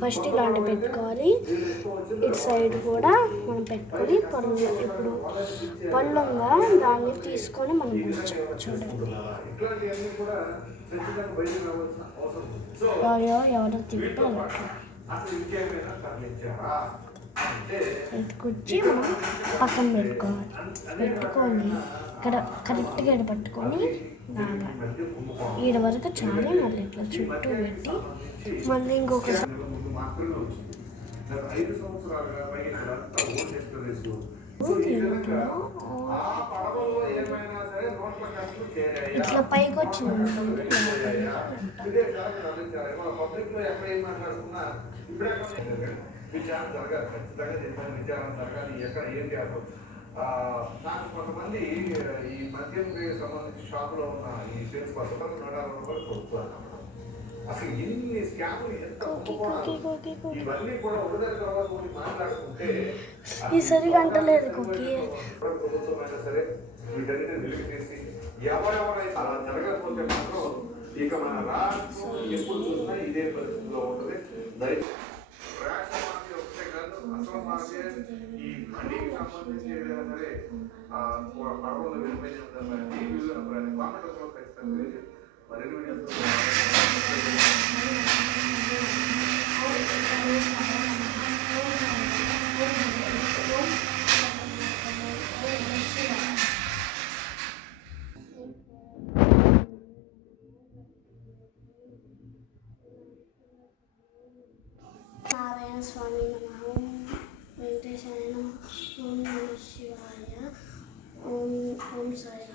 First ఇలాంటి పెట్టుకోవాలి. ఇటు సైడ్ కూడా మనం పెట్టుకొని పళ్ళు, ఇప్పుడు పళ్ళు ఉందా దాన్ని తీసుకొని మనం చూడండి. ఎవరో తింటారు ఎత్తుకొచ్చి మనం పక్కన పెట్టుకొని ఇక్కడ కరెక్ట్గా ఇక్కడ పట్టుకొని ఈడ వరకు చాలి. మళ్ళీ ఇట్లా చుట్టూ పెట్టి మళ్ళీ ఇంకొకసారి ఇట్లా పైకి వచ్చింది. విచారణ జరగాలి, ఖచ్చితంగా చెప్పిన విచారణ జరగాలి. ఎక్కడ ఏం చేయాలి. నాకు కొంతమంది ఈ మద్యంకి సంబంధించి షాపులో ఉన్న ఈ సేల్స్ పర్సన్ రూపాయలు కొడుతున్నారు. అసలు ఎన్ని స్కామ్లు, ఎంత ఇవన్నీ కూడా ఒకదాని తర్వాత ఒకటి మాట్లాడుకుంటే సరిగా అంటలేదు. ప్రభుత్వమైనా సరే వీటన్నిటిని వెలికి తీసి ఎవరెవరైతే అలా జరగకపోతే మాత్రం ఇక మన రాష్ట్రం ఎప్పుడు చూసినా ఇదే పరిస్థితిలో ఉంటుంది. అసలు మాకే ఈ మళ్ళీకి సంబంధించి ఏదైనా సరే పడవలు వెళ్ళిపోయిన టీవీలో కామెంట్లో ఖచ్చితంగా మరిన్ని వీడియోస్ నారాయణ స్వామి నమః, వెంకటేశాయ నమః, ఓం నమః శివాయ, ఓం సాయి.